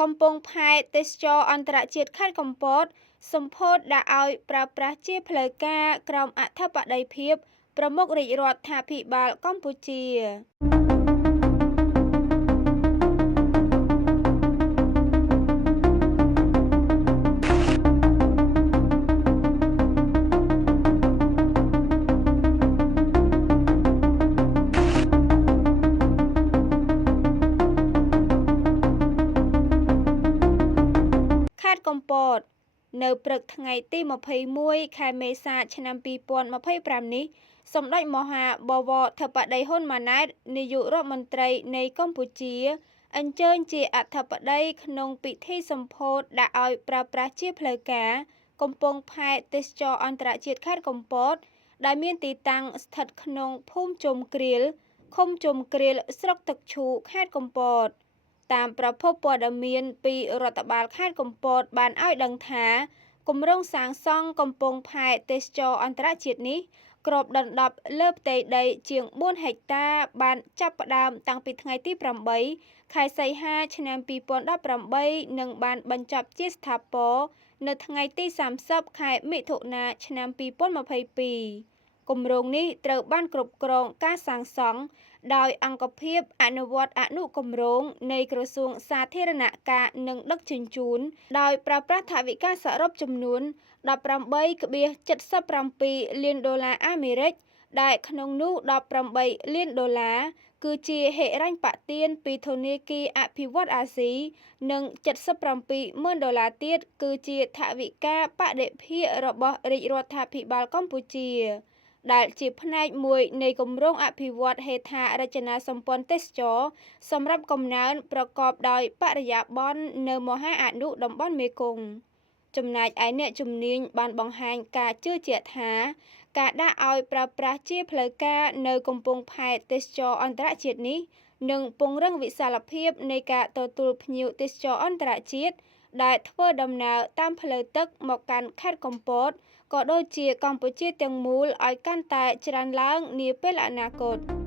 កំពង់ផែទេសចរណ៍អន្តរជាតិខេត្តកំពតសម្ពោធដាក់ឲ្យប្រើប្រាស់ជាផ្លូវការក្រោមអធិបតីភាពប្រមុខរាជរដ្ឋាភិបាលកម្ពុជាខេត្តកំពតនៅព្រឹកថ្ងៃទី21ខែមេសាឆ្នាំ2025នេះសម្ដេចមហាបវរធិបតីហ៊ុនម៉ាណែតនាយករដ្ឋមន្ត្រីនៃកម្ពុជាអញ្ជើញជាអធិបតីក្នុងពិធីសម្ពោធដាក់ឲ្យប្រើប្រាស់ជាផ្លូវការកំពង់ផែទេសចរណ៍អន្តរជាតិខេត្តកំពតដែលមានទីតាំងស្ថិតក្នុងភូមិជុំគ្រៀលឃុំជុំគ្រៀលស្រុកទឹកឈូខេត្តកំពតតាមប្រភពព័ត៌មានពីរដ្ឋបាលខេត្តកំពតបានឲ្យដឹងថាគម្រោងសាងសង់កំពង់ផែទេសចរណ៍អន្តរជាតិនេះគ្របដណ្ដប់លើផ្ទៃដីជាង4ហិកតាបានចាប់ផ្ដើមតាំងពីថ្ងៃទី8ខែសីហាឆ្នាំ2018និងបានបញ្ចប់ជាស្ថាពរនៅថ្ងៃទី30ខែមិថុនាឆ្នាំ2022គម្រោងនេះត្រូវបានគ្រប់គ្រងការសាងសង់ដោយអង្គភាពអនុវត្តអនុគម្រោងនៃក្រសួងសាធារណការនិងដឹកជញ្ជូនដោយប្រើប្រាស់ថវិកាសរុបចំនួន18.77លានដុល្លារអាមេរិកដែលក្នុងនោះ18លានដុល្លារគឺជាហិរញ្ញប្បទានពីធនាគារអភិវឌ្ឍន៍អាស៊ីនិង$77,000ទៀតគឺជាថវិកាបដិភាគរបស់រាជរដ្ឋាភិបាលកម្ពុជាដែលជាផ្នែកមួយនៃគម្រោងអភិវឌ្ឍហេដ្ឋារចនាសម្ព័ន្ធទេសចរណ៍សម្រាប់កំណើនប្រកបដោយបរិយាបន្ននៅមហាអនុតំបន់មេគង្គចំណែកឯអ្នកជំនាញបានបង្ហាញការជឿជាក់ថាការដាក់ឲ្យប្រើប្រាស់ជាផ្លូវការនៅកំពង់ផែទេសចរណ៍អន្តរជាតិនេះនឹងពង្រឹងវិសាលភាពនៃការទទួលភ្ញៀវទេសចរណ៍អន្តរជាតិដែលធ្វើដំណើរតាមផ្លូវទឹកមកកាន់ខេត្តកំពតក៏ដូចជាកម្ពុជាទាំងមូលឲ្យកាន់តែច្រើនឡើងនាពេលអនាគត។